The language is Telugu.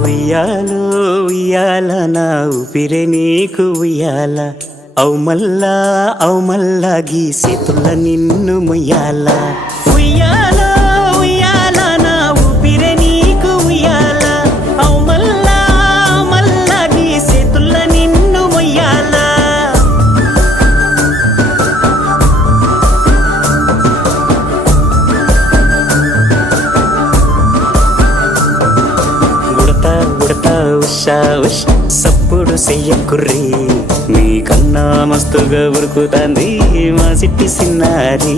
ఉయ్యాలో ఉయ్యాల నా ఊపిరే నీకు ఉయ్యాల అవు మల్లా గీసేతుల నిన్ను ముయ్యాల ఉయ్యాలో ఉయ్యాల నా ఊపిరే నీకు ఉయ్యాల అవు మల్లా గీసేతుల నిన్ను ముయ్యాల ఉడతా ఉషా ఉష్ సప్పుడు చెయ్యకుర్రీ నీకన్నా మస్తుగా ఉరుకుతాంది మా సిట్టి సిన్నారి